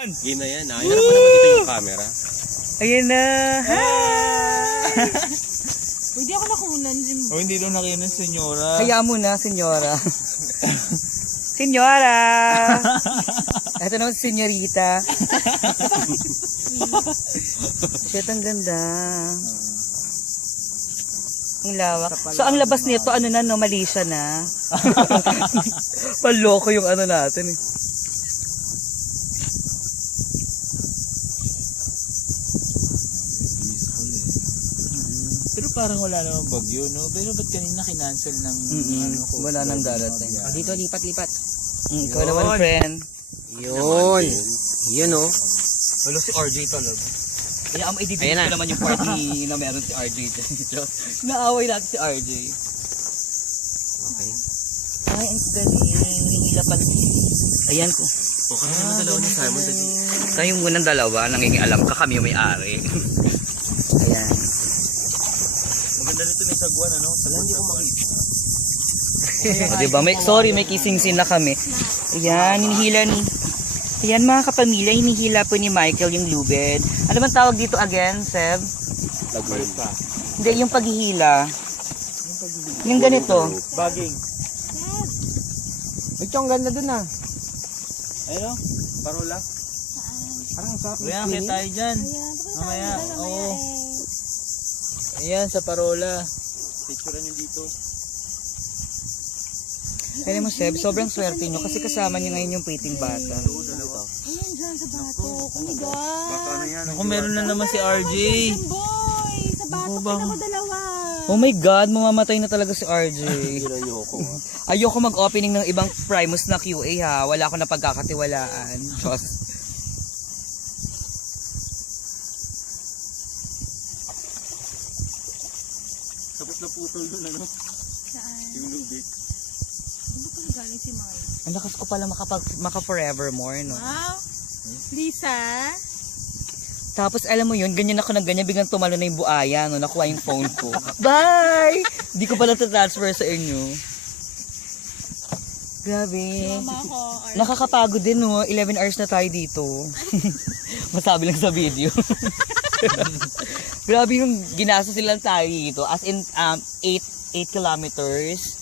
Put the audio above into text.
Gina yan. Hirap pa naman dito yung camera. Ayan na. Hindi ako nakunan, Jim. O hindi daw nakinan, senyora. Kaya mo na, senyora. Senyora! Ito naman si senyorita. Shit, ang ganda. Ang lawak. So, ang labas nito, ano na, no, Malaysia na. Paloko yung ano natin eh. Pero parang wala namang bagyo, no? Pero ba't kanina kinancel ng ano ko? Wala nang darating. Dito, lipat-lipat. Ikaw naman, friend. Yun. Yan o. Wala si RJ talaga. Kaya ang ididikit ko naman yung party na meron si RJ dito. Naaway natin si RJ. Okay. Ay, ang galing. Hinihila pala. Ayan ko. O kami naman dalawa ni Simon dali. Tayo munang dalawa, nangingialam ka, kami yung may-ari. Ayan. Maganda nito may sagwan, ano? Wala, hindi ko makita. O, diba? Sorry, may kissing scene na kami. Ayan, hinihila ni... Ayan mga kapamilya, hinihila po ni Michael yung lubid. Ano bang tawag dito again, Seb? Lagman pa. Hindi, yung paghihila. Yung ganito. Baging. Ito, ang ganda dun ah. Ayun, parola. Parang ang sarap. Ayan, kaya tayo dyan. Mamaya, oo. Ayan, sa parola. Picturean nyo dito. Kaya mo, Seb, sobrang swerte nyo kasi kasama nyo ngayon yung pretty bata. Ayan, dyan sa bato. Oh my God. Ako, meron na naman si RJ. Boy, sa bato Ako ba? kita ko dalawa. Oh my God, mamamatay na talaga si RJ. Hira niyo ako ha. Ayoko mag-opening ng ibang Primus na QA ha. Wala ako na pagkakatiwalaan. Diyos. Tapos na putol dun, ano? Saan? Yung lubid. Ano pa galing si Mike? Ang lakas ko pala maka-forevermore, no? Wow. Lisa? Tapos alam mo yun, ganyan ako ng ganyan, biglang tumalo na yung buaya, no? Nakuha yung phone ko. Bye! Di ko pala transfer sa inyo. Grabe. Mama ko. Nakakapagod din, no? 11 hours na tayo dito. Masabi lang sa video. Grabe yung ginasa silang tayo dito. As in, 8 kilometers.